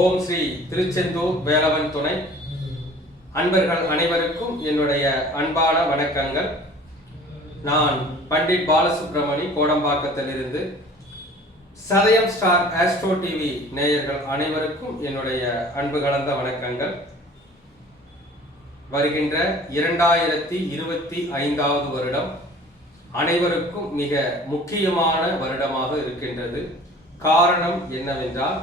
ஓம் ஸ்ரீ திருச்செந்தூர் வேலவன் துணை அன்பர்கள் அனைவருக்கும் என்னுடைய அன்பான வணக்கங்கள். நான் பண்டிட் பாலசுப்ரமணி கோடம்பாக்கத்திலிருந்து. சதயம் ஸ்டார் ஆஸ்ட்ரோ டிவி நேயர்கள் அனைவருக்கும் என்னுடைய அன்பு கலந்த வணக்கங்கள். வருகின்ற 2025வது வருடம் அனைவருக்கும் மிக முக்கியமான வருடமாக இருக்கின்றது. காரணம் என்னவென்றால்,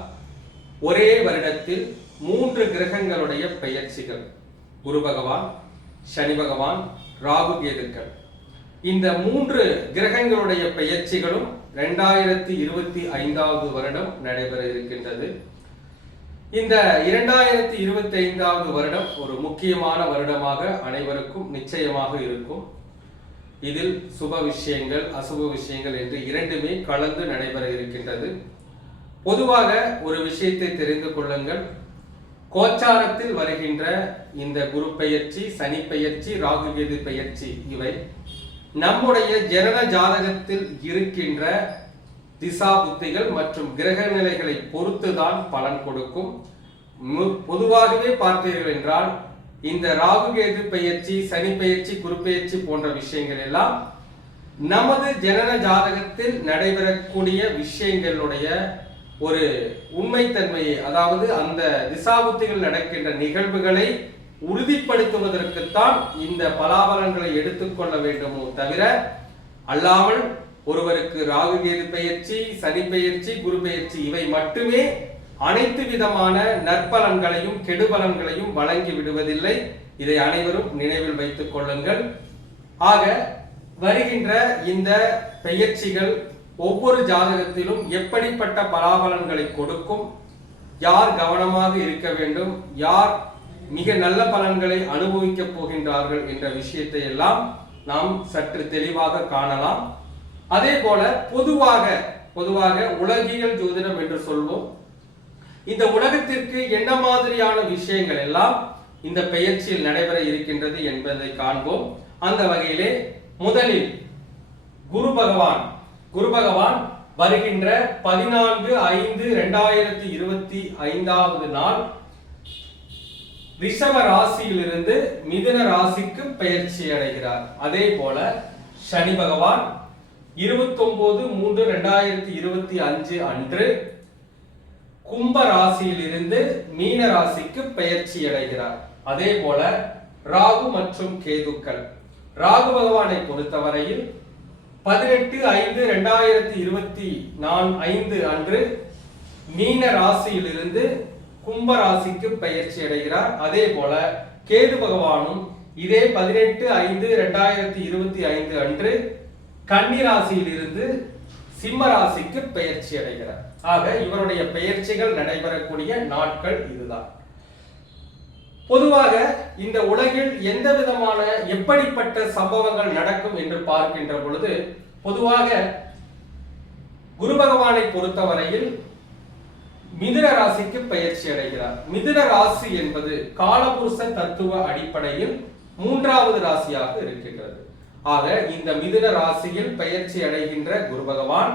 ஒரே வருடத்தில் 3 கிரகங்களுடைய பெயர்ச்சிகள், குரு பகவான், சனி பகவான், ராகு கேதுக்கள். இந்த 3 கிரகங்களுடைய பெயர்ச்சிகளும் 2025வது வருடம் நடைபெற இருக்கின்றது. இந்த 2025வது வருடம் ஒரு முக்கியமான வருடமாக அனைவருக்கும் நிச்சயமாக இருக்கும். இதில் சுப விஷயங்கள், அசுப விஷயங்கள் என்று இரண்டுமே கலந்து நடைபெற இருக்கின்றது. பொதுவாக ஒரு விஷயத்தை தெரிந்து கொள்ளுங்கள். கோச்சாரத்தில் வருகின்ற இந்த குரு பெயர்ச்சி, சனி பெயர்ச்சி, ராகு கேது பெயர்ச்சி, இவை நம்முடைய ஜனன ஜாதகத்தில் இருக்கின்ற திசா புத்திகள் மற்றும் கிரக நிலைகளை பொறுத்துதான் பலன் கொடுக்கும். பொதுவாகவே பார்த்தீர்கள் என்றால், இந்த ராகு கேது பெயர்ச்சி, சனி பெயர்ச்சி, குரு பெயர்ச்சி போன்ற விஷயங்கள் எல்லாம் நமது ஜனன ஜாதகத்தில் நடைபெறக்கூடிய விஷயங்களுடைய ஒரு உண்மைத்தன்மையை, அதாவது அந்த திசாபுத்திகள் நடக்கின்ற நிகழ்வுகளை உறுதிப்படுத்துவதற்குத்தான் இந்த பலாபலன்களை எடுத்துக்கொள்ள வேண்டுமோ தவிர, அல்லாமல் ஒருவருக்கு ராகு கேது பெயர்ச்சி, சனி பெயர்ச்சி, குரு பெயர்ச்சி இவை மட்டுமே அனைத்து விதமான நற்பலன்களையும் கெடுபலன்களையும் வழங்கி விடுவதில்லை. இதை அனைவரும் நினைவில் வைத்துக் கொள்ளுங்கள். ஆக வருகின்ற இந்த பெயர்ச்சிகள் ஒவ்வொரு ஜாதகத்திலும் எப்படிப்பட்ட பலாபலன்களை கொடுக்கும், யார் கவனமாக இருக்க வேண்டும், யார் மிக நல்ல பலன்களை அனுபவிக்கப் போகின்றார்கள் என்ற விஷயத்தை எல்லாம் நாம் சற்று தெளிவாக காணலாம். அதே போல பொதுவாக உலகியல் ஜோதிடம் என்று சொல்வோம். இந்த உலகத்திற்கு என்ன மாதிரியான விஷயங்கள் எல்லாம் இந்த பெயர்ச்சியில் நடைபெற இருக்கின்றது என்பதை காண்போம். அந்த வகையிலே முதலில் குரு பகவான் வருகின்ற 14/5/2025வது நாள் ரிஷப ராசியிலிருந்து மிதுன ராசிக்கு பெயர்ச்சி அடைகிறார். அதே போல சனி பகவான் 29/3/2025 அன்று கும்ப ராசியிலிருந்து மீன ராசிக்கு பெயர்ச்சி அடைகிறார். அதே போல ராகு மற்றும் கேதுக்கள். ராகு பகவானை பொறுத்தவரையில் 18/5/2025 அன்று மீன ராசியிலிருந்து கும்ப ராசிக்கு பெயர்ச்சி அடைகிறார். அதே போல கேது பகவானும் இதே 18/5/2025 அன்று கன்னி ராசியிலிருந்து சிம்ம ராசிக்கு பெயர்ச்சி அடைகிறார். ஆக இவருடைய பெயர்ச்சிகள் நடைபெறக்கூடிய நாட்கள் இதுதான். பொதுவாக இந்த உலகில் எந்த விதமான எப்படிப்பட்ட சம்பவங்கள் நடக்கும் என்று பார்க்கின்ற பொழுது, பொதுவாக குரு பகவானை பொறுத்தவரையில் மிதுன ராசிக்கு பெயர்ச்சி அடைகிறார். மிதுன ராசி என்பது காலபுருஷ தத்துவ அடிப்படையில் 3வது ராசியாக இருக்கின்றது. ஆக இந்த மிதுன ராசியில் பெயர்ச்சி அடைகின்ற குரு பகவான்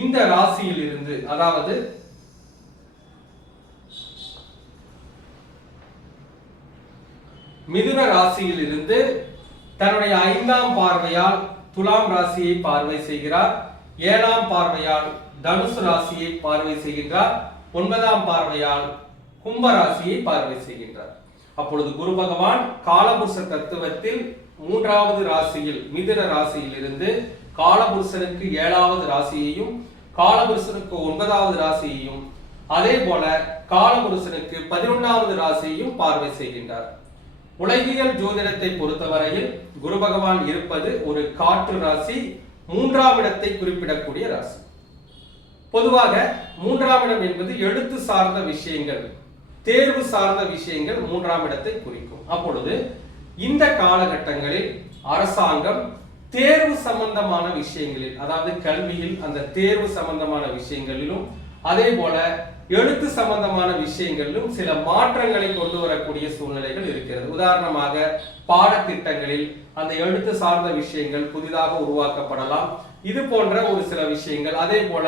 இந்த ராசியில் இருந்து, அதாவது மிதுன ராசியில் இருந்து தன்னுடைய 5ஆம் பார்வையால் துலாம் ராசியை பார்வை செய்கிறார். 7ஆம் பார்வையால் தனுசு ராசியை பார்வை செய்கின்றார். 9ஆம் பார்வையால் கும்ப ராசியை பார்வை செய்கின்றார். அப்பொழுது குரு பகவான் காலபுருஷ தத்துவத்தில் 3வது ராசியில் மிதுன ராசியில் இருந்து காலபுருஷனுக்கு 7வது ராசியையும், காலபுருஷனுக்கு 9வது ராசியையும், அதே போல காலபுருஷனுக்கு 11வது ராசியையும் பார்வை செய்கின்றார். உலகியல் ஜோதிடத்தை பொறுத்தவரையில் குரு பகவான் இருப்பது ஒரு காற்று ராசி, 3ஆம் இடத்தை குறிப்பிடக்கூடிய ராசி. பொதுவாக 3ஆம் இடம் என்பது எழுத்து சார்ந்த விஷயங்கள், தேர்வு சார்ந்த விஷயங்கள் 3ஆம் இடத்தை குறிக்கும். அப்பொழுது இந்த காலகட்டங்களில் அரசாங்கம் தேர்வு சம்பந்தமான விஷயங்களில், அதாவது கல்வியில் அந்த தேர்வு சம்பந்தமான விஷயங்களிலும், அதே போல எழுத்து சம்பந்தமான விஷயங்களிலும் சில மாற்றங்களை கொண்டு வரக்கூடிய சூழ்நிலைகள் இருக்கிறது. உதாரணமாக பாடத்திட்டங்களில் அந்த எழுத்து சார்ந்த விஷயங்கள் புதிதாக உருவாக்கப்படலாம். இது போன்ற ஒரு சில விஷயங்கள், அதே போல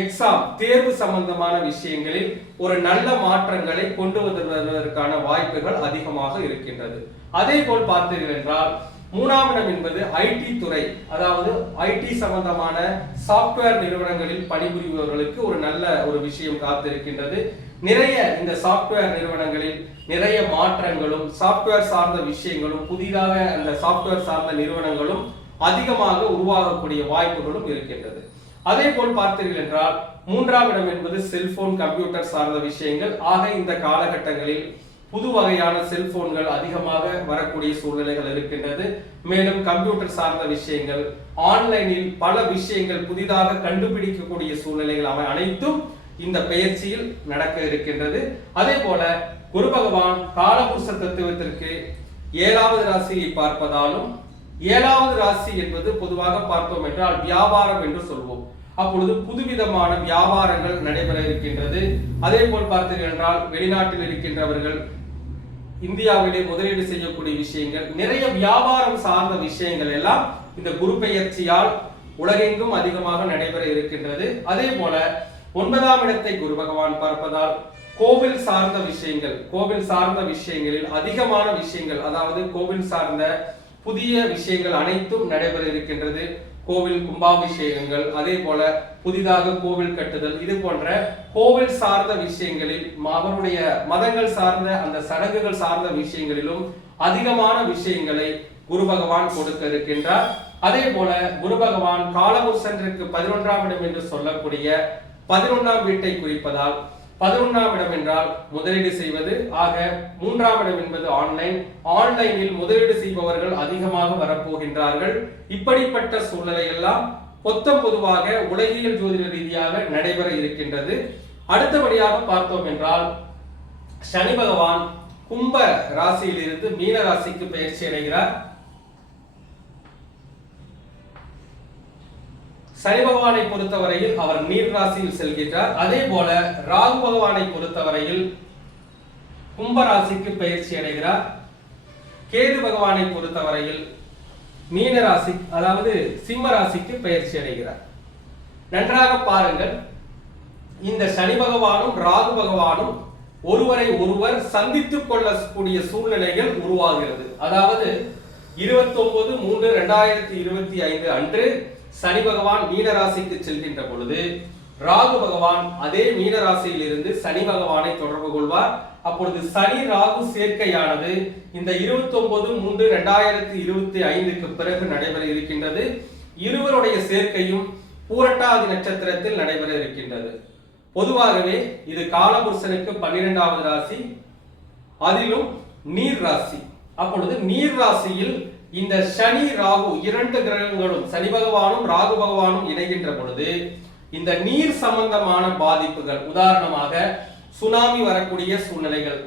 எக்ஸாம் தேர்வு சம்பந்தமான விஷயங்களில் ஒரு நல்ல மாற்றங்களை கொண்டு வருவதற்கான வாய்ப்புகள் அதிகமாக இருக்கின்றது. அதே போல் பார்த்தீர்கள் என்றால் மூணாம் இடம் என்பது ஐடி துறை, அதாவது ஐடி சம்பந்தமான சாப்ட்வேர் நிறுவனங்களில் பணிபுரிபவர்களுக்கு ஒரு நல்ல ஒரு விஷயம் காத்திருக்கின்றது. நிறைய இந்த சாப்ட்வேர் நிறுவனங்களில் நிறைய மாற்றங்களும் சாப்ட்வேர் சார்ந்த விஷயங்களும் புதிதாக அந்த சாப்ட்வேர் சார்ந்த நிறுவனங்களும் அதிகமாக உருவாகக்கூடிய வாய்ப்புகளும் இருக்கின்றது. அதே போல் பார்த்தீர்கள் என்றால் மூன்றாம் இடம் என்பது செல்போன் கம்ப்யூட்டர் சார்ந்த விஷயங்கள். ஆக இந்த காலகட்டங்களில் புது வகையான செல்போன்கள் அதிகமாக வரக்கூடிய சூழ்நிலைகள் இருக்கின்றது. மேலும் கம்ப்யூட்டர் சார்ந்த விஷயங்கள், ஆன்லைனில் பல விஷயங்கள் புதிதாக கண்டுபிடிக்கக்கூடிய சூழ்நிலைகள் அனைத்தும் இந்த பெயர்ச்சியில் நடக்க இருக்கின்றது. அதே போல குரு பகவான் காலபுருஷ தத்துவத்திற்கு 7வது ராசியை பார்ப்பதாலும், 7வது ராசி என்பது பொதுவாக பார்த்தோம் என்றால் வியாபாரம் என்று சொல்வோம். அப்பொழுது புதுவிதமான வியாபாரங்கள் நடைபெற இருக்கின்றது. அதே போல் பார்த்தீர்கள் என்றால் வெளிநாட்டில் இருக்கின்றவர்கள் இந்தியாவிலே முதலீடு செய்யக்கூடிய விஷயங்கள், நிறைய வியாபாரம் சார்ந்த விஷயங்கள் எல்லாம் இந்த குரு பெயர்ச்சியால் உலகெங்கும் அதிகமாக நடைபெற இருக்கின்றது. அதே போல 9ஆம் இடத்தை குரு பகவான் பார்ப்பதால் கோவில் சார்ந்த விஷயங்கள், கோவில் சார்ந்த விஷயங்களில் அதிகமான விஷயங்கள், அதாவது கோவில் சார்ந்த புதிய விஷயங்கள் அனைத்தும் நடைபெற இருக்கின்றது. கோவில் கும்பாபிஷேகங்கள், அதே போல புதிதாக கோவில் கட்டுதல், இது போன்ற கோவில் சார்ந்த விஷயங்களில் அவருடைய மதங்கள் சார்ந்த அந்த சடங்குகள் சார்ந்த விஷயங்களிலும் அதிகமான விஷயங்களை குரு பகவான் கொடுக்க இருக்கின்றார். அதே போல குரு பகவான் காலபுருஷனுக்கு 11ஆம் இடம் என்று சொல்லக்கூடிய 11ஆம் வீட்டை குறிப்பதால் 11ஆம் இடம் என்றால் முதலீடு செய்வது. ஆக 3ஆம் இடம் என்பது ஆன்லைனில் முதலீடு செய்பவர்கள் அதிகமாக வரப்போகின்றார்கள். இப்படிப்பட்ட சூழ்நிலை எல்லாம் பொதுவாக உலகியல் ஜோதிட ரீதியாக நடைபெற இருக்கின்றது. அடுத்தபடியாக பார்த்தோம் என்றால் சனி பகவான் கும்ப ராசியிலிருந்து மீன ராசிக்கு பெயர்ச்சி அடைகிறார். சனி பகவானை பொறுத்தவரையில் அவர் நீர் ராசியில் செல்கின்றார். அதே போல ராகு பகவானை பொறுத்தவரையில் கும்ப ராசிக்கு பெயர்ச்சி அடைகிறார். கேது பகவானை பொறுத்தவரையில் மீன ராசி, அதாவது சிம்ம ராசிக்கு பெயர்ச்சி அடைகிறார். நன்றாக பாருங்கள், இந்த சனி பகவானும் ராகு பகவானும் ஒருவரை ஒருவர் சந்தித்துக் கொள்ளக்கூடிய சூழ்நிலைகள் உருவாகிறது. அதாவது 29/3/2025 அன்று சனி பகவான் மீன ராசிக்கு செல்கின்ற பொழுது ராகு பகவான் அதே மீன ராசியில் இருந்து சனி பகவானை தொடர்பு கொள்வார். அப்பொழுது சனி ராகு சேர்க்கையானது இந்த 29/3/2025 பிறகு நடைபெற இருக்கின்றது. இருவருடைய சேர்க்கையும் பூரட்டாதி நட்சத்திரத்தில் நடைபெற இருக்கின்றது. பொதுவாகவே இது காலபுருஷனுக்கு 12வது ராசி, அதிலும் நீர் ராசி. அப்பொழுது நீர் ராசியில் இந்த சனி ராகு இரண்டு கிரகங்களும் சனி பகவானும் ராகு பகவானும் இணைகின்ற பொழுது இந்த நீர் சம்பந்தமான பாதிப்புகள், உதாரணமாக சுனாமி வரக்கூடிய சூழ்நிலைகள்,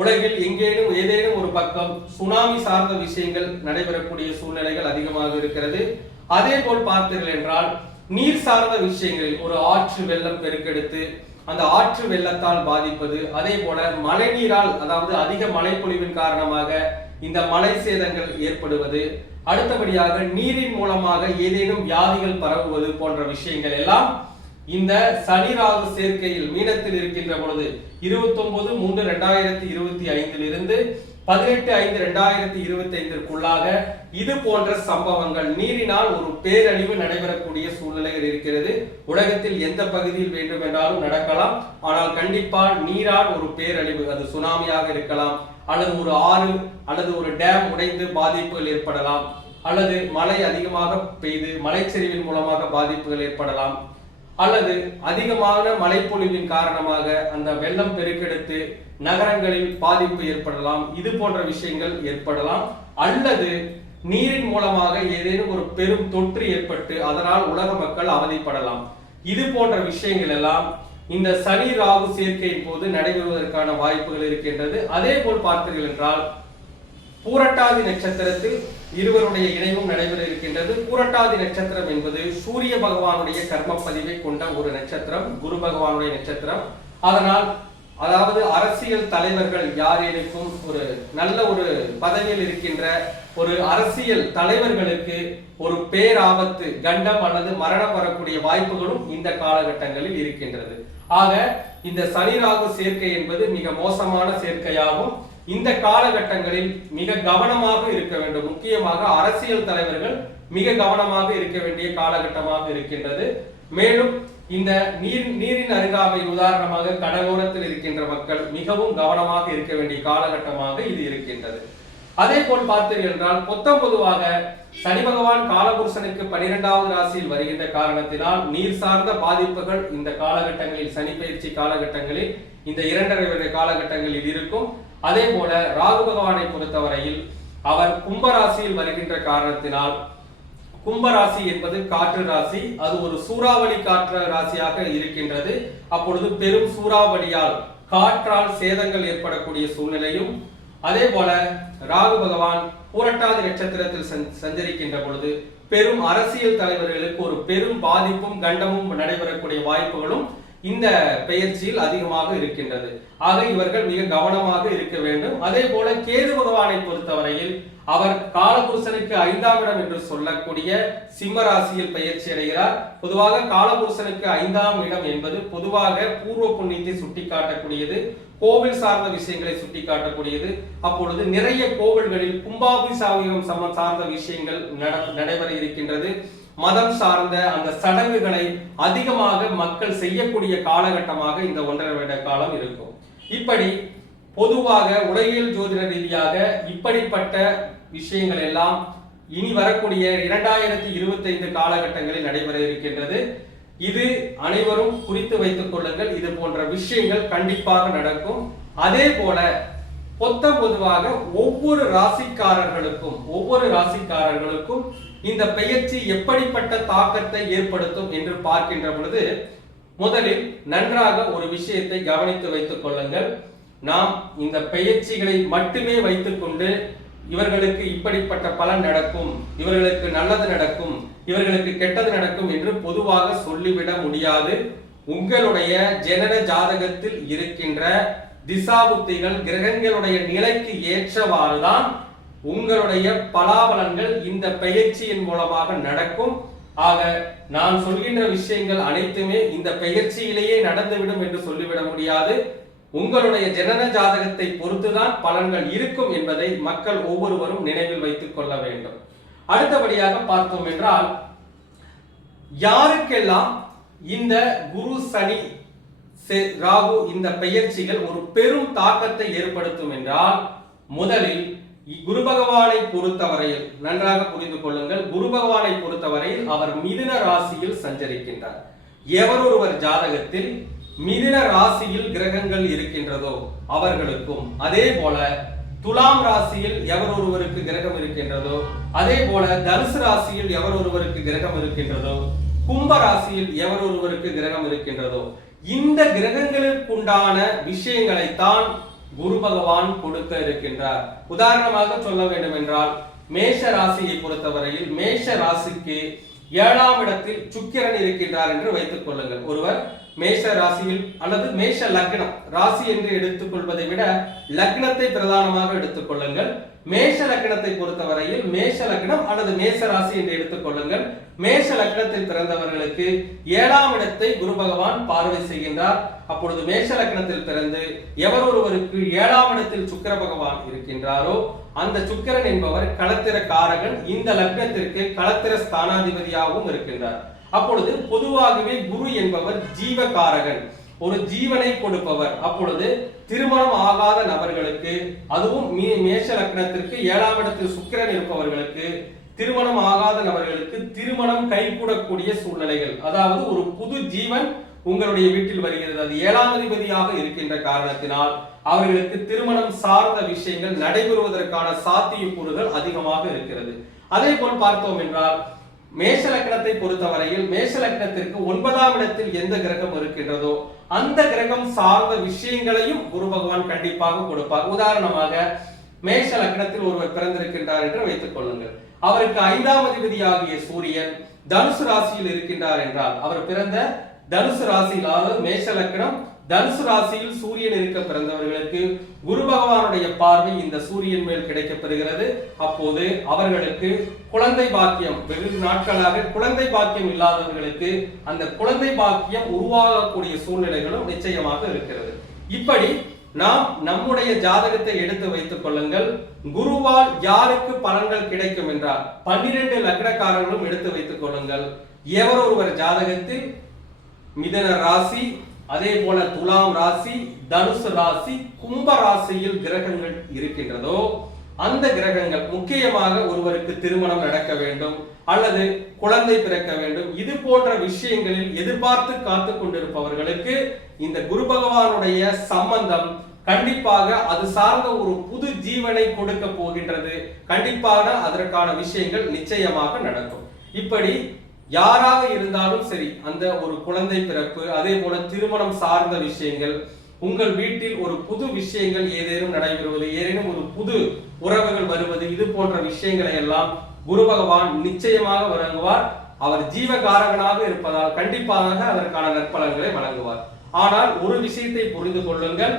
உலகில் எங்கேனும் ஏதேனும் ஒரு பக்கம் சுனாமி சார்ந்த விஷயங்கள் நடைபெறக்கூடிய சூழ்நிலைகள் அதிகமாக இருக்கிறது. அதே போல் பார்த்தீர்கள் என்றால் நீர் சார்ந்த விஷயங்களில் ஒரு ஆற்று வெள்ளம் பெருக்கெடுத்து அந்த ஆற்று வெள்ளத்தால் பாதிப்பது, அதே போல மழை நீரால், அதாவது அதிக மழைப்பொழிவின் காரணமாக இந்த மழை சேதங்கள் ஏற்படுவது, அடுத்தபடியாக நீரின் மூலமாக ஏதேனும் வியாதிகள் பரவுவது போன்ற விஷயங்கள் எல்லாம் இந்த சனி ராகு சேர்க்கையில் மீனத்தில் இருக்கின்ற பொழுது 29/3/2025 இருந்து 18/5/2025 இது போன்ற சம்பவங்கள், நீரினால் ஒரு பேரழிவு நடைபெறக்கூடிய சூழ்நிலைகள் இருக்கிறது. உலகத்தில் எந்த பகுதியில் வேண்டும் என்றாலும் நடக்கலாம். ஆனால் கண்டிப்பாக நீரால் ஒரு பேரழிவு, அது சுனாமியாக இருக்கலாம், அல்லது ஒரு ஆறு அல்லது ஒரு டேம் உடைந்து பாதிப்புகள் ஏற்படலாம், அல்லது மழை அதிகமாக பெய்து மலைச்சரிவின் மூலமாக பாதிப்புகள் ஏற்படலாம், அல்லது அதிகமான மழைப்பொழிவின் காரணமாக அந்த வெள்ளம் பெருக்கெடுத்து நகரங்களில் பாதிப்பு ஏற்படலாம். இது போன்ற விஷயங்கள் ஏற்படலாம். அல்லது நீரின் மூலமாக ஏதேனும் ஒரு பெரும் தொற்று ஏற்பட்டு அதனால் உலக மக்கள் அவதிப்படலாம். இது போன்ற விஷயங்கள் எல்லாம் இந்த சனி ராகு சேர்க்கையின் போது நடைபெறுவதற்கான வாய்ப்புகள் இருக்கின்றது. அதே போல் பார்த்தீர்கள் என்றால் பூரட்டாதி நட்சத்திரத்தில் இருவருடைய இணைவும் நடைபெற இருக்கின்றது. பூரட்டாதி நட்சத்திரம் என்பது சூரிய பகவானுடைய கர்ம பதிவை கொண்ட ஒரு நட்சத்திரம், குரு பகவானுடைய நட்சத்திரம். அதனால் அதாவது அரசியல் தலைவர்கள் யாரேனுக்கும் ஒரு நல்ல ஒரு பதவியில் இருக்கின்ற ஒரு அரசியல் தலைவர்களுக்கு ஒரு பேராபத்து, கண்டம் அல்லது மரணம் வரக்கூடிய வாய்ப்புகளும் இந்த காலகட்டங்களில் இருக்கின்றது. ஆக இந்த சனி ராகு சேர்க்கை என்பது மிக மோசமான சேர்க்கையாகும். இந்த காலகட்டங்களில் மிக கவனமாக இருக்க வேண்டும். முக்கியமாக அரசியல் தலைவர்கள் மிக கவனமாக இருக்க வேண்டிய காலகட்டமாக இருக்கின்றது. மேலும் இந்த நீரின் அருகாமை, உதாரணமாக கடலோரத்தில் இருக்கின்ற மக்கள் மிகவும் கவனமாக இருக்க வேண்டிய காலகட்டமாக இது இருக்கின்றது. அதே போல் பார்த்தீர்கள் என்றால் பொதுவாக சனி பகவான் காலபுருஷனுக்கு 12வது ராசியில் வருகின்ற காரணத்தினால் நீர் சார்ந்த பாதிப்புகள் இந்த காலகட்டங்களில், சனி பயிற்சி காலகட்டங்களில், இந்த 2.5 வருட காலகட்டங்களில் இருக்கும். அதே போல ராகு பகவானை பொறுத்தவரையில் அவர் கும்பராசியில் வருகின்ற காரணத்தினால், கும்பராசி என்பது காற்று ராசி, அது ஒரு சூறாவளி காற்று ராசியாக இருக்கின்றது. அப்பொழுது பெரும் சூறாவளியால், காற்றால் சேதங்கள் ஏற்படக்கூடிய சூழ்நிலையும், அதே போல ராகு பகவான் பூரட்டாதி நட்சத்திரத்தில் சஞ்சரிக்கின்ற பொழுது பெரும் அரசியல் தலைவர்களுக்கு ஒரு பெரும் பாதிப்பும் கண்டமும் நடைபெறக்கூடிய வாய்ப்புகளும் இந்த பெயர்ச்சியில் அதிகமாக இருக்கின்றது. ஆக இவர்கள் மிக கவனமாக இருக்க வேண்டும். அதே போல கேது பகவானை பொறுத்தவரையில் அவர் காலபுருஷனுக்கு 5ஆம் இடம் என்று சொல்லக்கூடிய சிம்ம ராசியில் பயிற்சி அடைகிறார். பொதுவாக காலபுருஷனுக்கு 5ஆம் இடம் என்பது பொதுவாக பூர்வ புண்ணியத்தை சுட்டிக்காட்டக்கூடியது, கோவில் சார்ந்த விஷயங்களை சுட்டிக்காட்டக்கூடியது. அப்பொழுது நிறைய கோவில்களில் கும்பாபிஷேகம் சார்ந்த விஷயங்கள் நடைபெற இருக்கின்றது. மதம் சார்ந்த அந்த சடங்குகளை அதிகமாக மக்கள் செய்யக்கூடிய காலகட்டமாக இந்த 1.5 வருட காலம் இருக்கும். இப்படி பொதுவாக உலகியல் ஜோதிட ரீதியாக இப்படிப்பட்ட விஷயங்கள் எல்லாம் இனி வரக்கூடிய 2025 காலகட்டங்களில் நடைபெற இருக்கின்றது. இது அனைவரும் குறித்து வைத்துக் கொள்ளுங்கள். இது போன்ற விஷயங்கள் கண்டிப்பாக நடக்கும். அதே போல பொதுவாக ஒவ்வொரு ராசிக்காரர்களுக்கும் இந்த பெயர்ச்சி எப்படிப்பட்ட தாக்கத்தை ஏற்படுத்தும் என்று பார்க்கின்ற பொழுது முதலில் நன்றாக ஒரு விஷயத்தை கவனித்து வைத்துக் கொள்ளுங்கள். நாம் இந்த பெயர்ச்சிகளை மட்டுமே வைத்துக்கொண்டு இவர்களுக்கு இப்படிப்பட்ட பலன் நடக்கும், இவர்களுக்கு நல்லது நடக்கும், இவர்களுக்கு கெட்டது நடக்கும் என்று பொதுவாக சொல்லிவிட முடியாது. உங்களுடைய ஜனன ஜாதகத்தில் இருக்கின்ற திசாபுத்திகள், கிரகங்களுடைய நிலைக்கு ஏற்றவாறுதான் உங்களுடைய பலாபலன்கள் இந்த பெயர்ச்சியின் மூலமாக நடக்கும். ஆக நான் சொல்கின்ற விஷயங்கள் அனைத்துமே இந்த பெயர்ச்சியிலேயே நடந்துவிடும் என்று சொல்லிவிட முடியாது. உங்களுடைய ஜனன ஜாதகத்தை பொறுத்துதான் பலன்கள் இருக்கும் என்பதை மக்கள் ஒவ்வொருவரும் நினைவில் வைத்துக் கொள்ள வேண்டும். அடுத்தபடியாக பார்த்தோம் என்றால், யாருக்கெல்லாம் இந்த குரு சனி ராகு இந்த பெயர்ச்சிகள் ஒரு பெரும் தாக்கத்தை ஏற்படுத்தும் என்றால், முதலில் குரு பகவானை பொறுத்தவரையில் நன்றாக புரிந்து கொள்ளுங்கள். குரு பகவானை பொறுத்தவரையில் அவர் மிதுன ராசியில் சஞ்சரிக்கின்றார். எவரொருவர் ஜாதகத்தில் மிதுன ராசியில் கிரகங்கள் இருக்கின்றதோ அவர்களுக்கும், அதே போல துலாம் ராசியில் எவரொருவருக்கு கிரகம் இருக்கின்றதோ, அதே போல தனுசு ராசியில் எவரொருவருக்கு கிரகம் இருக்கின்றதோ, கும்ப ராசியில் எவரொருவருக்கு கிரகம் இருக்கின்றதோ, இந்த கிரகங்களுக்குண்டான விஷயங்களைத்தான் குரு பகவான் கொடுக்க இருக்கின்றார். உதாரணமாக சொல்ல வேண்டும் என்றால், மேஷ ராசியை பொறுத்தவரையில் மேஷ ராசிக்கு 7ஆம் இடத்தில் சுக்கிரன் இருக்கின்றார் என்று வைத்துக் கொள்ளுங்கள். ஒருவர் மேஷ ராசியில் அல்லது மேஷ லக்னம், ராசி என்று எடுத்துக் கொள்வதை விட லக்னத்தை பிரதானமாக எடுத்துக் கொள்ளுங்கள். மேஷ லக்னத்தை பொறுத்தவரையில் மேஷ லக்னம் அல்லது மேஷ ராசி என்று எடுத்துக் கொள்ளுங்கள். மேஷ லக்னத்தில் பிறந்தவர்களுக்கு 7ஆம் இடத்தை குரு பகவான் பார்வை செய்கின்றார். அப்பொழுது மேஷ லக்னத்தில் பிறந்து எவரொருவருக்கு 7ஆம் இடத்தில் சுக்கிர பகவான் இருக்கின்றாரோ அந்த சுக்கிரன் என்பவர் களத்திர காரகன், இந்த லக்னத்திற்கு களத்திர ஸ்தானாதிபதியாகவும் இருக்கின்றார். அப்பொழுது பொதுவாகவே குரு என்பவர் ஜீவகாரகன், ஒரு ஜீவனை கொடுப்பவர். அப்பொழுது திருமணம் ஆகாத நபர்களுக்கு, அதுவும் மேஷ லக்னத்திற்கு 7ஆம் இடத்தில் சுக்கிரன் இருப்பவர்களுக்கு, திருமணம் ஆகாத நபர்களுக்கு திருமணம் கைகூடக்கூடிய சூழ்நிலைகள், அதாவது ஒரு புது ஜீவன் உங்களுடைய வீட்டில் வருகிறது, அது 7ஆம் அதிபதியாக இருக்கின்ற காரணத்தினால் அவர்களுக்கு திருமணம் சார்ந்த விஷயங்கள் நடைபெறுவதற்கான சாத்தியக்கூறுகள் அதிகமாக இருக்கிறது. அதே போல் பார்த்தோம் என்றால், மேஷ லக்னத்தை பொறுத்தவரையில் மேஷ லக்னத்திற்கு 9ஆம் இடத்தில் எந்த கிரகம் இருக்கின்றதோ அந்த கிரகம் சார்ந்த விஷயங்களையும் குரு பகவான் கண்டிப்பாக கொடுப்பார். உதாரணமாக மேஷ லக்னத்தில் ஒருவர் பிறந்திருக்கின்றார் என்று வைத்துக் கொள்ளுங்கள். அவருக்கு 5ஆம் அதிபதியாகிய சூரியன் தனுசு ராசியில் இருக்கின்றார் என்றால், அவர் பிறந்த தனுசு ராசியில், அதாவது மேஷ லக்னம் தனுசு ராசியில் சூரியன் இருக்க பிறந்தவர்களுக்கு குரு பகவானுடைய பார்வை இந்த சூரியன் மேல் கிடைக்கப்பெறுகிறது. அப்போது அவர்களுக்கு குழந்தை பாக்கியம், வெகு நாட்களாக குழந்தை பாக்கியம் இல்லாதவர்களுக்கு அந்த குழந்தை பாக்கியம் உருவாகக்கூடிய சூழ்நிலைகளும் நிச்சயமாக இருக்கிறது. இப்படி நாம் நம்முடைய ஜாதகத்தை எடுத்து வைத்துக் கொள்ளுங்கள். குருவால் யாருக்கு பலன்கள் கிடைக்கும் என்றால் 12 லக்னக்காரர்களும் எடுத்து வைத்துக் கொள்ளுங்கள். எவரொருவர் ஜாதகத்தில் மிதுன ராசி, அதே போல துலாம் ராசி, தனுசு ராசி, கும்ப ராசியில் கிரகங்கள் இருக்கின்றதோ அந்த கிரகங்கள் முக்கியமாக ஒருவருக்கு திருமணம் நடக்க வேண்டும் அல்லது குழந்தை பிறக்க வேண்டும், இது போன்ற விஷயங்களில் எதிர்பார்த்து காத்து கொண்டிருப்பவர்களுக்கு இந்த குரு பகவானுடைய சம்பந்தம் கண்டிப்பாக அது சார்ந்த ஒரு புது ஜீவனை கொடுக்க போகின்றது. கண்டிப்பாக அதற்கான விஷயங்கள் நிச்சயமாக நடக்கும். இப்படி யாராக இருந்தாலும் சரி, அந்த ஒரு குழந்தை பிறப்பு, அதே போல திருமணம் சார்ந்த விஷயங்கள், உங்கள் வீட்டில் ஒரு புது விஷயங்கள் ஏதேனும் நடைபெறுவது, ஏதேனும் ஒரு புது உறவுகள் வருவது, இது போன்ற விஷயங்களை எல்லாம் குரு பகவான் நிச்சயமாக வழங்குவார். அவர் ஜீவகாரகனாக இருப்பதால் கண்டிப்பாக அதற்கான நற்பலன்களை வழங்குவார். ஆனால் ஒரு விஷயத்தை புரிந்து கொள்ளுங்கள்,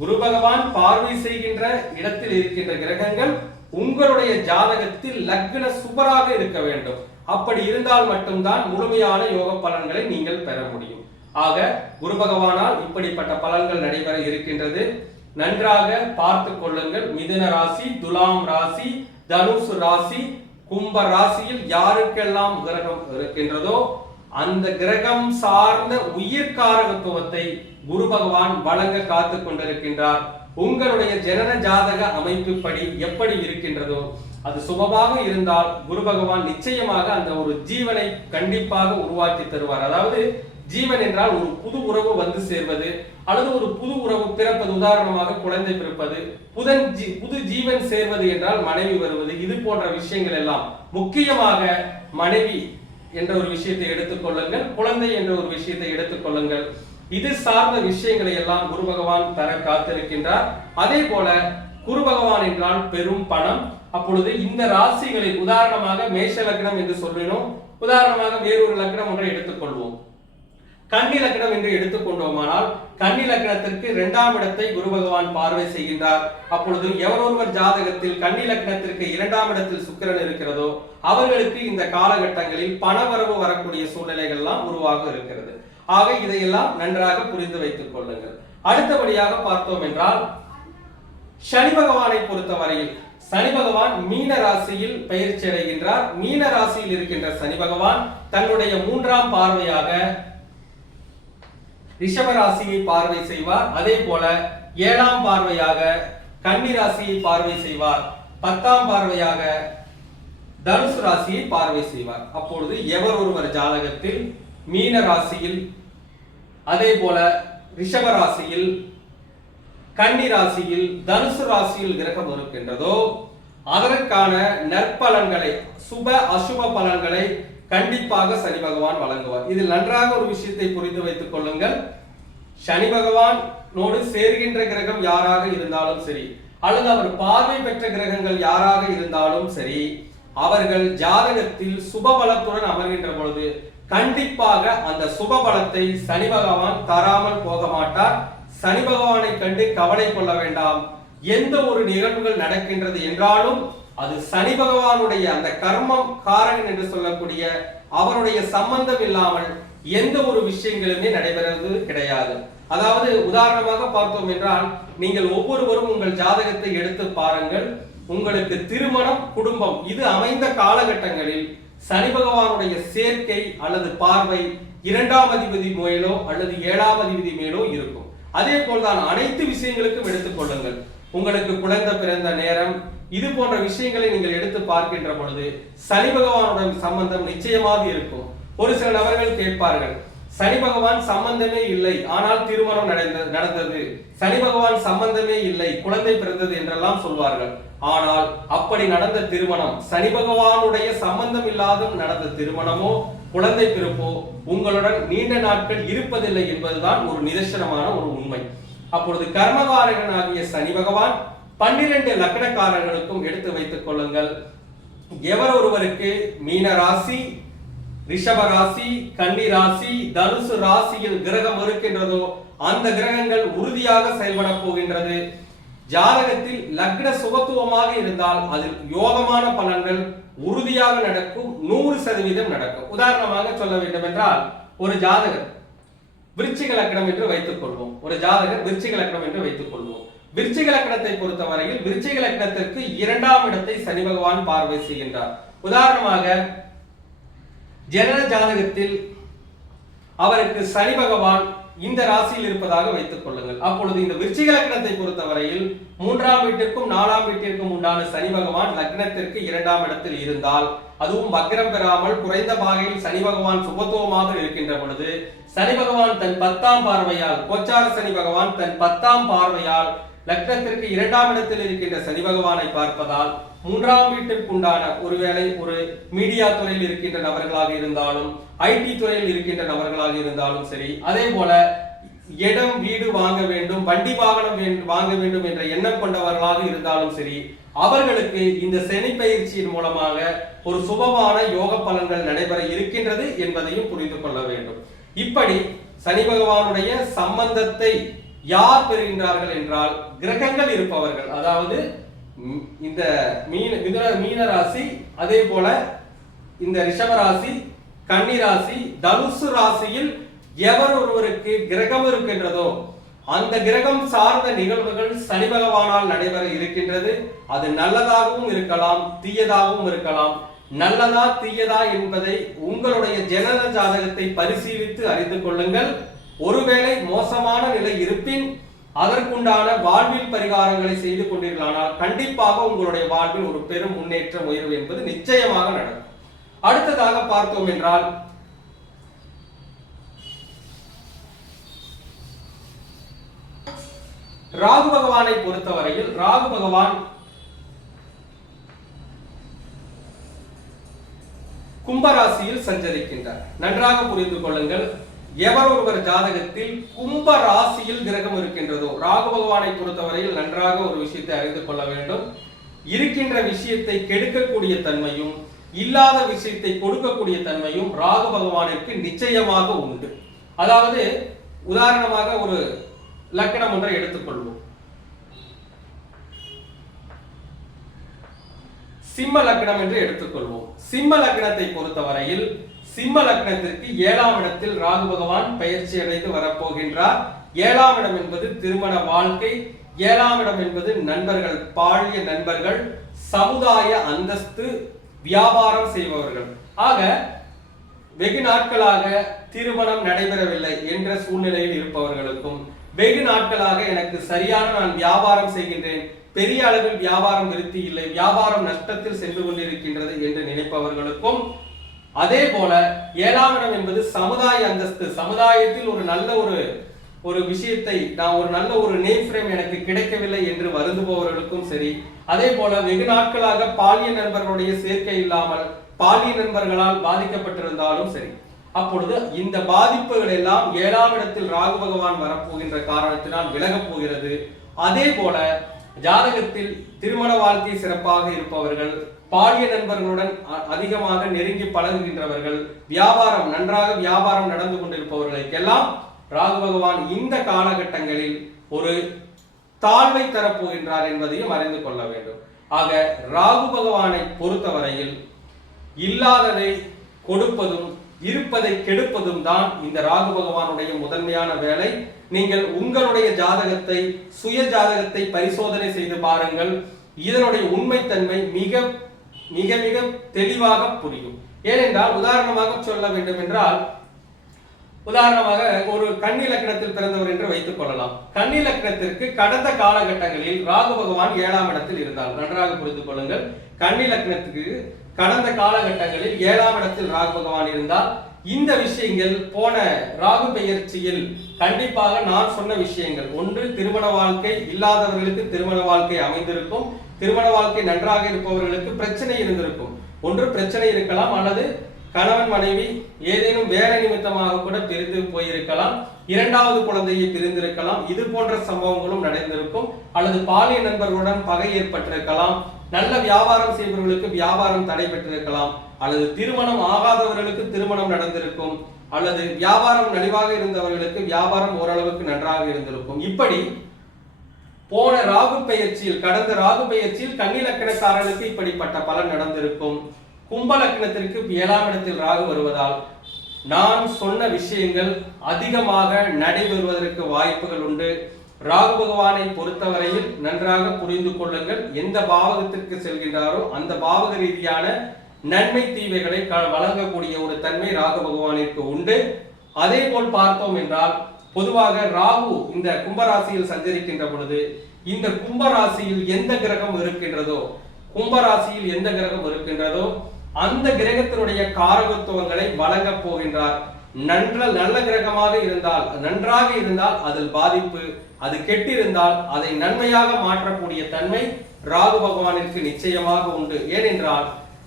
குரு பகவான் பார்வை செய்கின்ற இடத்தில் இருக்கின்ற கிரகங்கள் உங்களுடைய ஜாதகத்தில் லக்ன சுபராக இருக்க வேண்டும். அப்படி இருந்தால் மட்டும்தான் முழுமையான யோக பலன்களை நீங்கள் பெற முடியும். ஆக குரு பகவானால் இப்படிப்பட்ட பலன்கள் நடைபெற இருக்கின்றது. நன்றாக பார்த்து கொள்ளுங்கள். மிதுன ராசி, துலாம் ராசி, தனுசு ராசி, கும்ப ராசியில் யாருக்கெல்லாம் கிரகம் இருக்கின்றதோ அந்த கிரகம் சார்ந்த உயிர்காரகத்துவத்தை குரு பகவான் வழங்க காத்து கொண்டிருக்கின்றார். உங்களுடைய ஜனன ஜாதக அமைப்புப்படி எப்படி இருக்கின்றதோ அது சுபமாக இருந்தால் குரு பகவான் நிச்சயமாக அந்த ஒரு ஜீவனை கண்டிப்பாக உருவாக்கி தருவார். அதாவது ஜீவன் என்றால் ஒரு புது உறவு வந்து சேர்வது அல்லது ஒரு புது உறவு பிறப்பது, உதாரணமாக குழந்தை பிறப்பது, புது ஜீவன் சேர்வது என்றால் மனைவி வருவது, இது போன்ற விஷயங்கள் எல்லாம் முக்கியமாக மனைவி என்ற ஒரு விஷயத்தை எடுத்துக் கொள்ளுங்கள், குழந்தை என்ற ஒரு விஷயத்தை எடுத்துக் கொள்ளுங்கள். இது சார்ந்த விஷயங்களை எல்லாம் குரு பகவான் தர காத்திருக்கின்றார். அதே போல குரு பகவான் என்றால் பெரும் பணம். அப்பொழுது இந்த ராசிகளில் உதாரணமாக மேஷ லக்னம் என்று சொல்லினோம், உதாரணமாக வேறொரு லக்னம் ஒன்றை எடுத்துக்கொள்வோம். கன்னி லக்னம் என்று எடுத்துக்கொண்டோமானால் கன்னி லக்னத்திற்கு 2ஆம் இடத்தை குரு பகவான் பார்வை செய்கின்றார். அப்பொழுது எவரொருவர் ஜாதகத்தில் கன்னி லக்னத்திற்கு 2ஆம் இடத்தில் சுக்கிரன் இருக்கிறதோ அவர்களுக்கு இந்த காலகட்டங்களில் பணவரவு வரக்கூடிய சூழ்நிலைகள் எல்லாம் உருவாக இருக்கிறது. ஆக இதையெல்லாம் நன்றாக புரிந்து வைத்துக் கொள்ளுங்கள். அடுத்தபடியாக பார்த்தோம் என்றால் சனி பகவானை பொறுத்தவரையில் சனி பகவான் மீன ராசியில் பயிற்சி அடைகின்றார். மீன ராசியில் இருக்கின்ற சனி பகவான் தன்னுடைய 3ஆம் பார்வையாக ரிஷப ராசியை பார்வை செய்வார். அதே போல 7ஆம் பார்வையாக கன்னி ராசியை பார்வை செய்வார். 10ஆம் பார்வையாக தனுசு ராசியை பார்வை செய்வார். அப்பொழுது எவர் ஒருவர் ஜாதகத்தில் மீன ராசியில், அதே போல ரிஷப ராசியில், கன்னி ராசியில், தனுசு ராசியில் கிரகம் இருக்கின்றதோ அதற்கான நற்பலன்களை, சுப அசுப பலன்களை கண்டிப்பாக சனி பகவான் வழங்குவார். இதில் நன்றாக ஒரு விஷயத்தை புரிந்து வைத்துக் கொள்ளுங்கள். சனி பகவானோடு சேர்கின்ற கிரகம் யாராக இருந்தாலும் சரி அல்லது அவர் பார்வை பெற்ற கிரகங்கள் யாராக இருந்தாலும் சரி, அவர்கள் ஜாதகத்தில் சுபபலத்துடன் அமர்கின்ற பொழுது கண்டிப்பாக அந்த சுபபலத்தை சனி பகவான் தராமல் போக மாட்டார். சனி பகவானை கண்டு கவலை கொள்ள வேண்டாம். எந்த ஒரு நிகழ்வுகள் நடக்கின்றது என்றாலும் அது சனி பகவானுடைய அந்த கர்மம் காரகன் என்று சொல்லக்கூடிய அவருடைய சம்பந்தம் இல்லாமல் எந்த ஒரு விஷயங்களுமே நடைபெறுவது கிடையாது. அதாவது உதாரணமாக பார்த்தோம் என்றால் நீங்கள் ஒவ்வொருவரும் உங்கள் ஜாதகத்தை எடுத்து பாருங்கள். உங்களுக்கு திருமணம், குடும்பம் இது அமைந்த காலகட்டங்களில் சனி பகவானுடைய சேர்க்கை அல்லது பார்வை 2ஆம் அதிபதி மேலோ அல்லது 7ஆம் அதிபதி மேலோ இருக்கும். அதே போல்தான் அனைத்து விஷயங்களுக்கும் எடுத்துக் கொள்ளுங்கள். உங்களுக்கு குழந்தை பிறந்த நேரம், இது போன்ற விஷயங்களை நீங்கள் எடுத்து பார்க்கின்ற பொழுது சனி பகவானுடன் சம்பந்தம் நிச்சயமாக இருக்கும். ஒரு சில நபர்கள் கேட்பார்கள், சனி பகவான் சம்பந்தமே இல்லை ஆனால் திருமணம் நடந்தது, சனி பகவான் சம்பந்தமே இல்லை குழந்தை பிறந்தது என்றெல்லாம் சொல்வார்கள். ஆனால் அப்படி நடந்த திருமணம், சனி பகவானுடைய சம்பந்தம் இல்லாத நடந்த திருமணமோ குழந்தை பிறப்போ உங்களுடன் நீண்ட நாட்கள் இருப்பதில்லை என்பதுதான் ஒரு நிதர்சனமான ஒரு உண்மை. அப்பொழுது கர்மகாரகன் ஆகிய சனி பகவான் 12 லக்னக்காரர்களுக்கும் எடுத்து வைத்துக் கொள்ளுங்கள். எவர் ஒருவருக்கு மீன ராசி, ரிஷப ராசி, கன்னி ராசி, தனுசு ராசியில் கிரகம் இருக்கின்றதோ அந்த கிரகங்கள் உறுதியாக செயல்பட போகின்றது. ஜாதகத்தில் லக்ன சுபத்துவமாக இருந்தால் அதில் யோகமான பலன்கள் உறுதியாக நடக்கும், 100% நடக்கும். உதாரணமாக சொல்ல வேண்டும் என்றால், ஒரு ஜாதகர் விருச்சிக லக்னம் என்று வைத்துக் கொள்வோம். ஒரு ஜாதகர் விருச்சிக லக்னம் என்று வைத்துக் கொள்வோம். விருச்சிக லக்னத்தை பொறுத்தவரையில் விருச்சிக லக்னத்திற்கு 2ஆம் இடத்தை சனி பகவான் பார்வை செய்கின்றார். உதாரணமாக ஜனன ஜாதகத்தில் அவருக்கு சனி பகவான் இந்த ராசியில் இருப்பதாக வைத்துக் கொள்ளுங்கள். அப்பொழுது இந்த விருச்சிக லக்னத்தை பொறுத்தவரையில் 3ஆம் வீட்டிற்கும் 4ஆம் வீட்டிற்கும் உண்டான சனி பகவான் லக்னத்திற்கு 2ஆம் இடத்தில் இருந்தால், அதுவும் வக்ரம் பெறாமல் குறைந்த பாகையில் சனி பகவான் சுபத்துவமாக இருக்கின்ற பொழுது, சனி பகவான் தன் 10ஆம் பார்வையால், கோச்சார சனி பகவான் தன் 10ஆம் பார்வையால் லக்னத்திற்கு 2ஆம் இடத்தில் இருக்கின்ற சனி பகவானை பார்ப்பதால் 3ஆம் வீட்டிற்கு உண்டான ஒருவேளை ஒரு மீடியா துறையில் இருக்கின்ற நபர்களாக இருந்தாலும், ஐடி துறையில் இருக்கின்ற நபர்களாக இருந்தாலும் சரி, அதே போல இடம் வீடு வாங்க வேண்டும், வண்டி வாகனம் வாங்க வேண்டும் என்ற எண்ணம் கொண்டவர்களாக இருந்தாலும் சரி, அவர்களுக்கு இந்த சனி பயிற்சியின் மூலமாக ஒரு சுபமான யோக பலன்கள் நடைபெற இருக்கின்றது என்பதையும் புரிந்து கொள்ள வேண்டும். இப்படி சனி பகவானுடைய சம்பந்தத்தை யார் பெறுகின்றார்கள் என்றால், கிரகங்கள் இருப்பவர்கள். அதாவது இந்த மீன ராசி, அதே போல இந்த ரிஷப ராசி, கன்னி ராசி, தனுசு ராசியில் எவர் ஒருவருக்கு கிரகம் இருக்கின்றதோ அந்த கிரகம் சார்ந்த நிகழ்வுகள் சனி பகவானால் நடைபெற இருக்கின்றது. அது நல்லதாகவும் இருக்கலாம், தீயதாகவும் இருக்கலாம். நல்லதா தீயதா என்பதை உங்களுடைய ஜனன ஜாதகத்தை பரிசீலித்து அறிந்து கொள்ளுங்கள். ஒருவேளை மோசமான நிலை இருப்பின் அதற்குண்டான வாழ்வில் பரிகாரங்களை செய்து கொண்டீர்களானால் கண்டிப்பாக உங்களுடைய வாழ்வில் ஒரு பெரும் முன்னேற்றம், உயர்வு என்பது நிச்சயமாக நடக்கும். அடுத்ததாக பார்த்தோம் என்றால், ராகு பகவானை பொறுத்தவரையில் ராகு பகவான் கும்பராசியில் சஞ்சரிக்கின்றார். நன்றாக புரிந்து கொள்ளுங்கள். எவர் ஒருவர் ஜாதகத்தில் கும்ப ராசியில் கிரகம் இருக்கின்றதோ, ராகு பகவானை பொறுத்தவரையில் நன்றாக ஒரு விஷயத்தை அறிந்து கொள்ள வேண்டும். இருக்கின்ற விஷயத்தை கெடுக்கக்கூடிய தன்மையும் இல்லாத விஷயத்தை கொடுக்கக்கூடிய தன்மையும் ராகு பகவானிற்கு நிச்சயமாக உண்டு. அதாவது உதாரணமாக ஒரு லக்னம் ஒன்றை எடுத்துக்கொள்வோம். சிம்ம லக்னம் என்று எடுத்துக்கொள்வோம். சிம்ம லக்னத்தை பொறுத்தவரையில் சிம்ம லக்னத்திற்கு 7ஆம் இடத்தில் ராகு பகவான் பயிற்சி அடைந்து வரப்போகின்றார். 7ஆம் இடம் என்பது திருமண வாழ்க்கை, 7ஆம் இடம் என்பது நண்பர்கள், பாலிய நண்பர்கள், சமுதாய அந்தஸ்து, வியாபாரம் செய்பவர்கள். ஆக வெகு நாட்களாக திருமணம் நடைபெறவில்லை என்ற சூழ்நிலையில் இருப்பவர்களுக்கும், வெகு நாட்களாக எனக்கு சரியான நான் வியாபாரம் செய்கின்றேன், பெரிய அளவில் வியாபாரம் விருத்தி இல்லை, வியாபாரம் நஷ்டத்தில் சென்று கொண்டிருக்கின்றது என்று நினைப்பவர்களுக்கும், அதே போல 7ஆம் இடம் என்பது சமுதாய அந்தஸ்து, சமுதாயத்தில் ஒரு நல்ல ஒரு விஷயத்தை நான் ஒரு நல்ல ஒரு நேம் ஃப்ரேம் எனக்கு கிடைக்கவில்லை என்று வருந்துபவர்களுக்கும் சரி, அதே போல வெகு நாட்களாக பாலிய நண்பர்களுடைய சேர்க்கை இல்லாமல் பாலிய நண்பர்களால் பாதிக்கப்பட்டிருந்தாலும் சரி, அப்பொழுது இந்த பாதிப்புகள் எல்லாம் 7ஆம் இடத்தில் ராகு பகவான் வரப்போகின்ற காரணத்தினால் விலகப் போகிறது. அதே போல ஜாதகத்தில் திருமண வாழ்க்கை சிறப்பாக இருப்பவர்கள், பாலிய நண்பர்களுடன் அதிகமாக நெருங்கி பழகுகின்றவர்கள், வியாபாரம் நன்றாக வியாபாரம் நடந்து கொண்டிருப்பவர்களுக்கெல்லாம் ராகு பகவான் இந்த காலகட்டங்களில் ஒரு தாழ்வை தரப்போகின்றார் என்பதையும் அறிந்து கொள்ள வேண்டும். ஆக ராகு பகவானை பொறுத்தவரையில் இல்லாததை கொடுப்பதும் இருப்பதை கெடுப்பதும் தான் இந்த ராகு பகவானுடைய முதன்மையான வேலை. நீங்கள் உங்களுடைய ஜாதகத்தை, சுய ஜாதகத்தை பரிசோதனை செய்து பாருங்கள். இதனுடைய உண்மைத்தன்மை மிக மிக மிக தெளிவாக புரியும். ஏனென்றால் உதாரணமாக சொல்ல வேண்டும் என்றால், உதாரணமாக ஒரு கன்னி லக்னத்தில் பிறந்தவர் என்று வைத்துக் கொள்ளலாம். கன்னி லக்னத்திற்கு கடந்த காலகட்டங்களில் ராகு பகவான் 7ஆம் இடத்தில் இருந்தார். நன்றாக புரிந்து கொள்ளுங்கள். கன்னி லக்னத்துக்கு கடந்த காலகட்டங்களில் 7ஆம் இடத்தில் ராகு பகவான் இருந்தால் இந்த விஷயங்கள் போன ராகு பெயர்ச்சியில் கண்டிப்பாக நான் சொன்ன விஷயங்கள், ஒன்று திருமண வாழ்க்கை இல்லாதவர்களுக்கு திருமண வாழ்க்கை அமைந்திருக்கும், திருமண வாழ்க்கை நன்றாக இருப்பவர்களுக்கு பிரச்சனை இருந்திருக்கும். ஒன்று பிரச்சனை இருக்கலாம், அல்லது கணவன் மனைவி ஏதேனும் வேலை நிமித்தமாக கூட பிரிந்து போயிருக்கலாம், இரண்டாவது குழந்தையை பிரிந்திருக்கலாம், இது போன்ற சம்பவங்களும் நடந்திருக்கும். அல்லது பாலிய நண்பர்களுடன் பகை ஏற்பட்டிருக்கலாம், நல்ல வியாபாரம் செய்பவர்களுக்கு வியாபாரம் தடை பெற்றிருக்கலாம், அல்லது திருமணம் ஆகாதவர்களுக்கு திருமணம் நடந்திருக்கும், அல்லது வியாபாரம் நலிவாக இருந்தவர்களுக்கு வியாபாரம் ஓரளவுக்கு நன்றாக இருந்திருக்கும். இப்படி போன ராகு பெயர்ச்சியில், கடந்த ராகு பெயர்ச்சியில் கன்னி லக்னக்காரர்களுக்கு இப்படிப்பட்ட பலன் நடந்திருக்கும். கும்ப லக்னத்திற்கு 7ஆம் இடத்தில் ராகு வருவதால் நான் சொன்ன விஷயங்கள் அதிகமாக நடைபெறுவதற்கு வாய்ப்புகள் உண்டு. ராகு பகவானை பொறுத்தவரையில் நன்றாக புரிந்து கொள்ளுங்கள். எந்த பாவகத்திற்கு செல்கின்றாரோ அந்த பாவக ரீதியான நன்மை தீமைகளை வழங்கக்கூடிய ஒரு தன்மை ராகு பகவானிற்கு உண்டு. அதே போல் பார்த்தோம் என்றால் பொதுவாக ராகு இந்த கும்பராசியில் சஞ்சரிக்கின்ற பொழுது இந்த கும்பராசியில் எந்த கிரகம் இருக்கின்றதோ, கும்பராசியில் எந்த கிரகம் இருக்கின்றதோ அந்த கிரகத்தினுடைய காரகத்துவங்களை வழங்க போகின்றார். நல்ல கிரகமாக இருந்தால், நன்றாக இருந்தால் அதில் பாதிப்பு, அது கெட்டிருந்தால் அதை நன்மையாக மாற்றக்கூடிய தன்மை ராகு பகவானிற்கு நிச்சயமாக உண்டு. ஏனென்றால்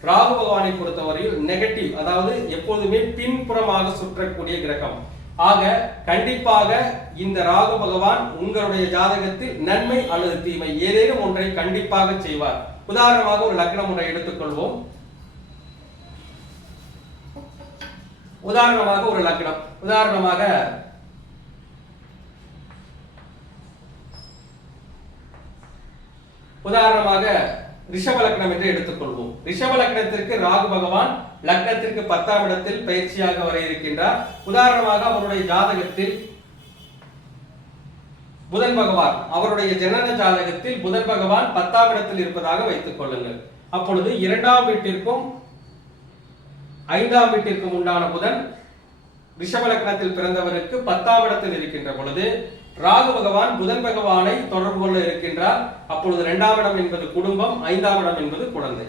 ராகு பகவானை பொறுத்தவரையில் நெகட்டிவ், அதாவது எப்போதுமே பின்புறமாக சுற்றக்கூடிய கிரகம். ஆக கண்டிப்பாக இந்த ராகு பகவான் உங்களுடைய ஜாதகத்தில் நன்மை அல்லது தீமை ஏதேனும் ஒன்றை கண்டிப்பாக செய்வார். உதாரணமாக ஒரு லக்னம் ஒன்றை எடுத்துக்கொள்வோம். உதாரணமாக ஒரு லக்னம், உதாரணமாக ரிஷப லக்னம் என்று எடுத்துக்கொள்வோம். ரிஷப லக்னத்திற்கு ராகு பகவான் லக்னத்திற்கு 10ஆம் இடத்தில் பயிற்சியாக வர இருக்கின்றார். உதாரணமாக அவருடைய ஜாதகத்தில் புதன் பகவான், அவருடைய ஜனன ஜாதகத்தில் புதன் பகவான் 10ஆம் இடத்தில் இருப்பதாக வைத்துக் கொள்ளுங்கள். அப்பொழுது 2ஆம் வீட்டிற்கும் 5ஆம் வீட்டிற்கும் உண்டான புதன் ரிஷப லக்னத்தில் பிறந்தவருக்கு 10ஆம் இடத்தில் இருக்கின்ற பொழுது ராகு பகவான் புதன் பகவானை தொடர்பு கொள்ள இருக்கின்றார். அப்பொழுது 2ஆம் இடம் என்பது குடும்பம், 5ஆம் இடம் என்பது குழந்தை.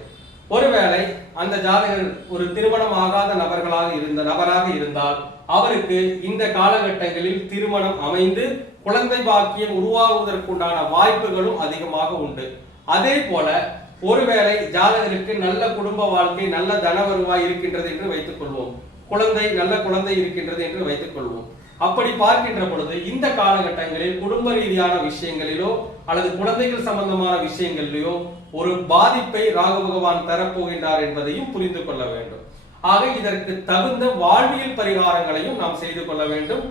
ஒருவேளை அந்த ஜாதகர் ஒரு திருமணம் ஆகாத நபராக இருந்தால் அவருக்கு இந்த காலகட்டங்களில் திருமணம் அமைந்து குழந்தை பாக்கியம் உருவாகுவதற்குண்டான வாய்ப்புகளும் அதிகமாக உண்டு. அதே போல ஒருவேளை ஜாதகருக்கு நல்ல குடும்ப வாழ்க்கை, நல்ல தன வருவாய் இருக்கின்றது என்று வைத்துக் கொள்வோம், நல்ல குழந்தை இருக்கின்றது என்று வைத்துக் கொள்வோம். அப்படி பார்க்கின்ற பொழுது இந்த காலகட்டங்களில் குடும்ப ரீதியான விஷயங்களிலோ அல்லது குழந்தைகள் சம்பந்தமான விஷயங்களிலோ ஒரு பாதிப்பை ராகு பகவான் தரப்போகின்றார் என்பதையும் புரிந்து கொள்ள வேண்டும். ஆக இதற்கு தகுந்த வாழ்வியல் பரிகாரங்களையும் நாம் செய்து கொள்ள வேண்டும்.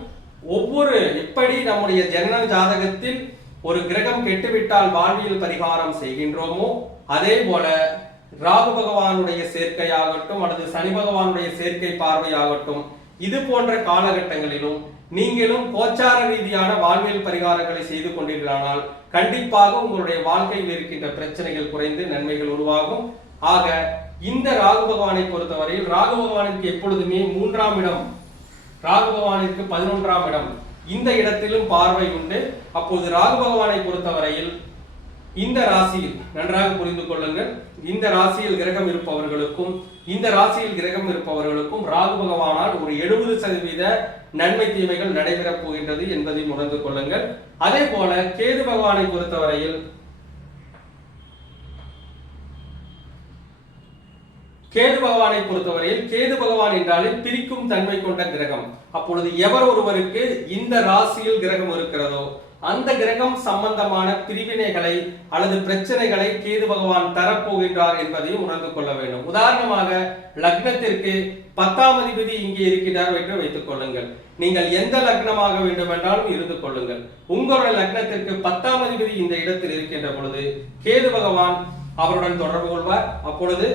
எப்படி நம்முடைய ஜனன ஜாதகத்தில் ஒரு கிரகம் கெட்டுவிட்டால் வாழ்வியல் பரிகாரம் செய்கின்றோமோ அதே போல ராகு பகவானுடைய சேர்க்கையாகட்டும் அல்லது சனி பகவானுடைய சேர்க்கை பார்வையாகட்டும், இது போன்ற காலகட்டங்களிலும் நீங்களும் கோச்சார ரீதியான வாழ்வியல் பரிகாரங்களை செய்து கொண்டீர்களானால் கண்டிப்பாக உங்களுடைய வாழ்க்கையில் இருக்கின்ற பிரச்சனைகள் குறைந்து நன்மைகள் உருவாகும். ஆக இந்த ராகு பகவானை பொறுத்தவரையில் ராகு பகவானுக்கு எப்பொழுதுமே 3ஆம் இடம், ராகு பகவானுக்கு 11ஆம் இடம், இந்த இடத்திலும் பார்வை உண்டு. அப்போது ராகு பகவானை பொறுத்தவரையில் இந்த ராசியில் நன்றாக புரிந்து கொள்ளுங்கள், இந்த ராசியில் கிரகம் இருப்பவர்களுக்கும் ராகு பகவானால் ஒரு 70% நன்மை தீமைகள் நடைபெறப் போகின்றது என்பதை உணர்ந்து கொள்ளுங்கள். அதே போல கேது பகவானை பொறுத்தவரையில் கேது பகவான் என்றாலே பிரிக்கும் தன்மை கொண்ட கிரகம். அப்பொழுது எவர் ஒருவருக்கு இந்த ராசியில் கிரகம் இருக்கிறதோ அந்த கிரகம் சம்பந்தமான பிரிவினைகளை அல்லது பிரச்சனைகளை கேது பகவான் தரப்போகின்றார் என்பதையும் உணர்ந்து கொள்ள வேண்டும். உதாரணமாக லக்னத்திற்கு 10ஆம் அதிபதி இங்கே இருக்கிறார் என்று வைத்துக் கொள்ளுங்கள். நீங்கள் எந்த லக்னமாக வேண்டும் என்றாலும் இருந்து கொள்ளுங்கள். உங்களுடைய லக்னத்திற்கு 10ஆம் அதிபதி இந்த இடத்தில் இருக்கின்ற பொழுது கேது பகவான் அவருடன் தொடர்பு கொள்வார். அப்பொழுது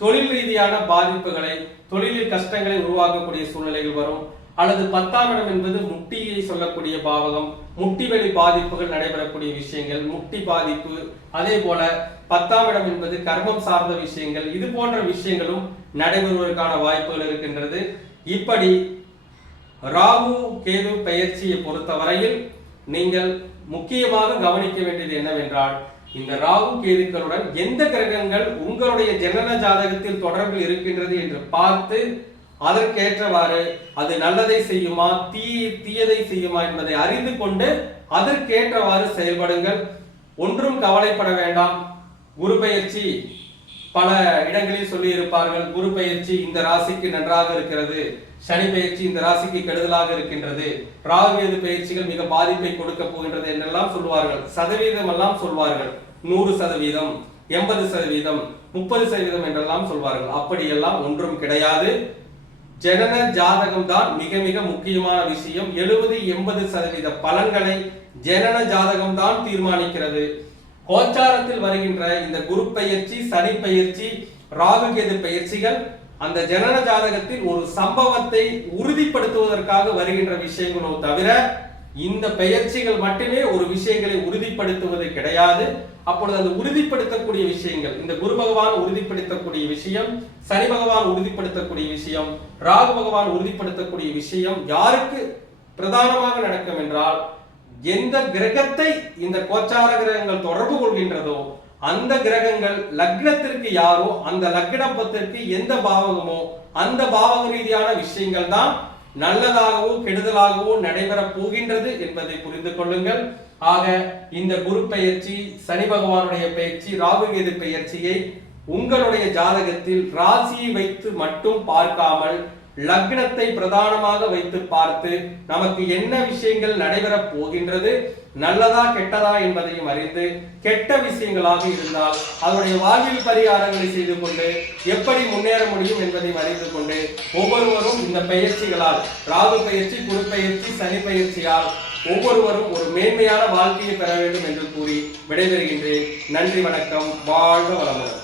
தொழில் ரீதியான பாதிப்புகளை, தொழிலில் கஷ்டங்களை உருவாக்கக்கூடிய சூழ்நிலைகள் வரும். அல்லது 10ஆம் இடம் என்பது முட்டியை சொல்லக்கூடிய பாவகம், முட்டி வெளி பாதிப்புகள் நடைபெறக்கூடிய விஷயங்கள், முட்டி பாதிப்பு. அதே போல 10ஆம் இடம் என்பது கர்மம் சார்ந்த விஷயங்கள், இது போன்ற விஷயங்களும் நடைபெறுவதற்கான வாய்ப்புகள் இருக்கின்றது. இப்படி ராகு கேது பெயர்ச்சியை பொறுத்தவரையில் நீங்கள் முக்கியமாக கவனிக்க வேண்டியது என்னவென்றால், இந்த ராகு கேதுக்களுடன் எந்த கிரகங்கள் உங்களுடைய ஜனன ஜாதகத்தில் தொடர்பில் இருக்கின்றது என்று பார்த்து அதற்கேற்றவாறு அது நல்லதை செய்யுமா தீயதை செய்யுமா என்பதை அறிந்து கொண்டு அதற்கேற்றவாறு செயல்படுங்கள். ஒன்றும் கவலைப்பட வேண்டாம். குரு பெயர்ச்சி பல இடங்களில் சொல்லி இருப்பார்கள், குரு பெயர்ச்சி இந்த ராசிக்கு நன்றாக இருக்கிறது, சனி பெயர்ச்சி இந்த ராசிக்கு கெடுதலாக இருக்கின்றது, ராகு கேது பெயர்ச்சிகள் மிக பாதிப்பை கொடுக்க போகின்றது என்றெல்லாம் சொல்வார்கள். சதவீதம் எல்லாம் சொல்வார்கள், 100%, 80%, 30% என்றெல்லாம் சொல்வார்கள். அப்படியெல்லாம் ஒன்றும் கிடையாது. ஜனன ஜாதகம் தான் மிக மிக முக்கியமான விஷயம். 70-80% பலன்களை ஜனன ஜாதகம் தான் தீர்மானிக்கிறது. கோச்சாரத்தில் வருகின்ற இந்த குரு பெயர்ச்சி, சனி பெயர்ச்சி, ராகு கேது பெயர்ச்சிகள் அந்த ஜனன ஜாதகத்தில் ஒரு சம்பவத்தை உறுதிப்படுத்துவதற்காக வருகின்ற விஷயங்களோ தவிர இந்த பெயர்ச்சிகள் மட்டுமே ஒரு விஷயங்களை உறுதிப்படுத்துவது கிடையாது. அப்பொழுது அந்த உறுதிப்படுத்தக்கூடிய விஷயங்கள், இந்த குரு பகவான் உறுதிப்படுத்தக்கூடிய விஷயம், சனி பகவான் உறுதிப்படுத்தக்கூடிய விஷயம், ராகு பகவான் உறுதிப்படுத்தக்கூடிய விஷயம் யாருக்கு பிரதானமாக நடக்கும் என்றால், எந்த கிரகத்தை இந்த கோச்சார கிரகங்கள் தொடர்பு கொள்கின்றதோ அந்த கிரகங்கள் லக்னத்திற்கு யாரோ அந்த லக்னப்பத்திற்கு எந்த பாவகமோ அந்த பாவக ரீதியான விஷயங்கள் தான் நல்லதாகவோ கெடுதலாகவோ நடைபெற போகின்றது என்பதை புரிந்து கொள்ளுங்கள். ஆக இந்த குரு பெயர்ச்சி, சனி பகவானுடைய பெயர்ச்சி, ராகு கேது பெயர்ச்சியை உங்களுடைய ஜாதகத்தில் ராசியை வைத்து மட்டும் பார்க்காமல் லக்னத்தை பிரதானமாக வைத்து பார்த்து நமக்கு என்ன விஷயங்கள் நடைபெற போகின்றது, நல்லதா கெட்டதா என்பதையும் அறிந்து, கெட்ட விஷயங்களாக இருந்தால் அதனுடைய வாழ்வில் பரிகாரங்களை செய்து கொண்டு எப்படி முன்னேற முடியும் என்பதையும் அறிந்து கொண்டு ஒவ்வொருவரும் இந்த பெயர்ச்சிகளால், ராகு பெயர்ச்சி, குரு பெயர்ச்சி, சனி பெயர்ச்சியால் ஒவ்வொருவரும் ஒரு மேன்மையான வாழ்க்கையை பெற வேண்டும் என்று கூறி விடைபெறுகின்றேன். நன்றி, வணக்கம், வாழ்க வளமுடன்.